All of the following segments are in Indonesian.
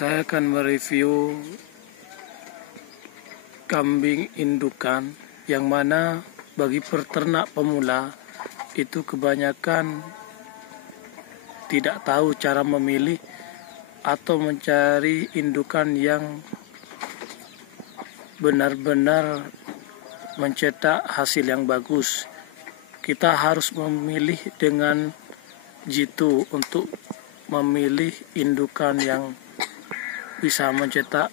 Saya akan mereview kambing indukan yang mana bagi peternak pemula itu kebanyakan tidak tahu cara memilih atau mencari indukan yang benar-benar mencetak hasil yang bagus. Kita harus memilih dengan jitu untuk memilih indukan yang bisa mencetak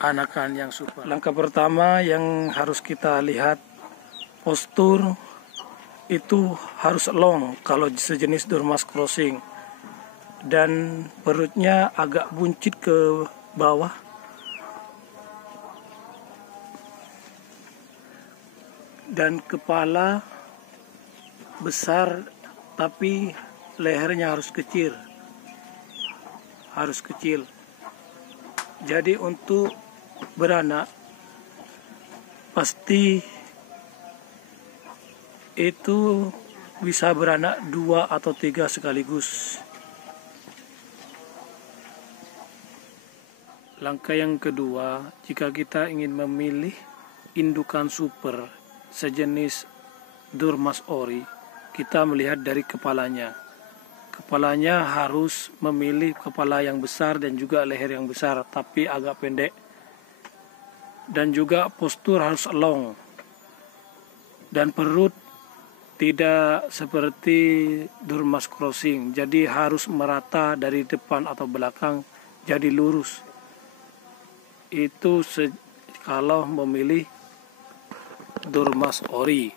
anakan yang super. Langkah pertama yang harus kita lihat, postur itu harus long kalau sejenis Dormas crossing, dan perutnya agak buncit ke bawah, dan kepala besar tapi lehernya harus kecil. Jadi untuk beranak pasti itu bisa beranak 2 atau 3 sekaligus. Langkah yang kedua, jika kita ingin memilih indukan super sejenis Dormas ori, kita melihat dari kepalanya. Kepalanya harus memilih kepala yang besar dan juga leher yang besar tapi agak pendek, dan juga postur harus long, dan perut tidak seperti Dormas crossing, jadi harus merata dari depan atau belakang, jadi lurus. Itu kalau memilih Dormas ori.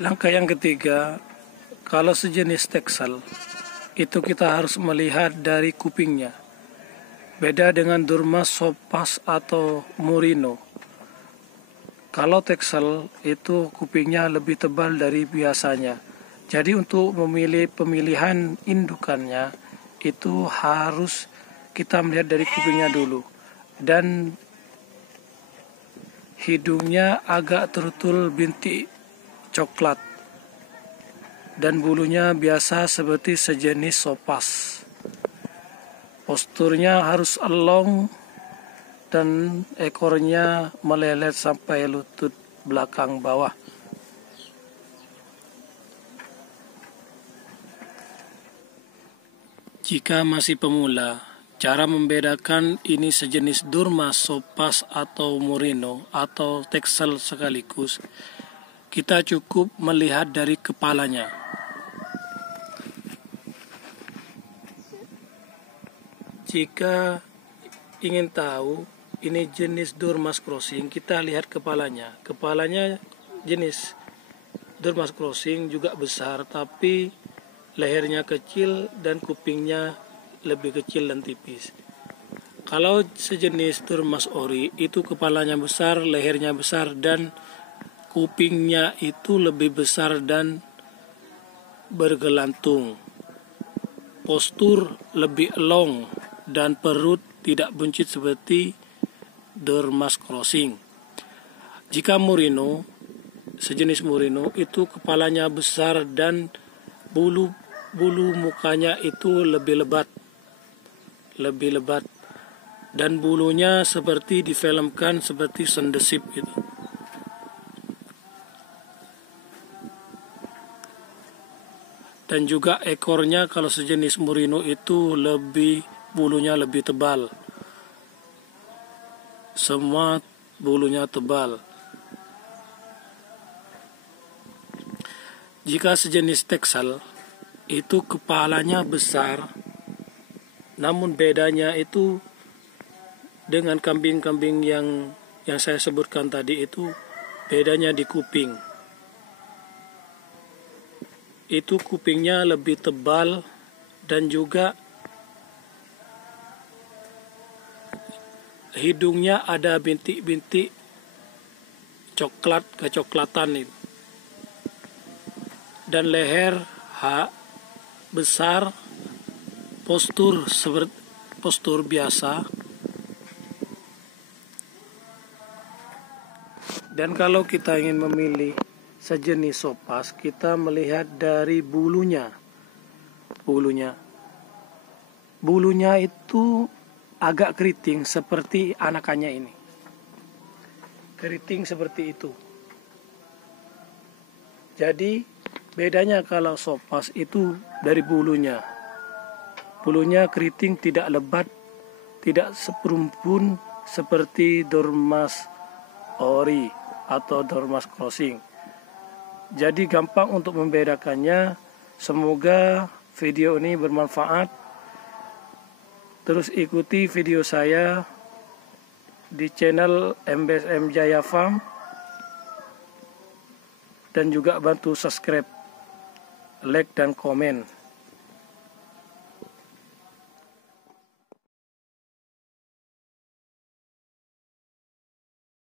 Langkah yang ketiga, kalau sejenis Texel, itu kita harus melihat dari kupingnya. Beda dengan Dormas Sopas atau Merino. Kalau Texel itu kupingnya lebih tebal dari biasanya. Jadi untuk memilih pemilihan indukannya itu harus kita melihat dari kupingnya dulu. Dan hidungnya agak terutul bintik coklat, dan bulunya biasa seperti sejenis Sopas. Posturnya harus long dan ekornya melelet sampai lutut belakang bawah. Jika masih pemula, cara membedakan ini sejenis Dormas Sopas atau Merino atau Texel sekaligus, kita cukup melihat dari kepalanya. Jika ingin tahu ini jenis Dormas crossing, kita lihat kepalanya. Kepalanya jenis Dormas crossing juga besar, tapi lehernya kecil dan kupingnya lebih kecil dan tipis. Kalau sejenis Dormas ori itu kepalanya besar, lehernya besar, dan kupingnya itu lebih besar dan bergelantung. Postur lebih long dan perut tidak buncit seperti Dormas crossing. Jika Merino, sejenis Merino itu kepalanya besar dan bulu mukanya itu lebih lebat, dan bulunya seperti difilmkan seperti sendesip itu. Dan juga ekornya kalau sejenis Merino itu bulunya lebih tebal. Semua bulunya tebal. Jika sejenis Texel itu kepalanya besar, namun bedanya itu dengan kambing-kambing yang saya sebutkan tadi, itu bedanya di kuping. Itu kupingnya lebih tebal dan juga hidungnya ada bintik-bintik kecoklatan itu. Dan leher besar, postur biasa. Dan kalau kita ingin memilih sejenis sopas, kita melihat dari bulunya. Bulunya itu agak keriting seperti anakannya ini. Keriting seperti itu. Jadi bedanya kalau sopas itu dari bulunya. Bulunya keriting, tidak lebat, tidak seperumpun seperti Dormas ori atau Dormas crossing. Jadi gampang untuk membedakannya. Semoga video ini bermanfaat. Terus ikuti video saya di channel MBSM Jaya Farm dan juga bantu subscribe, like dan komen.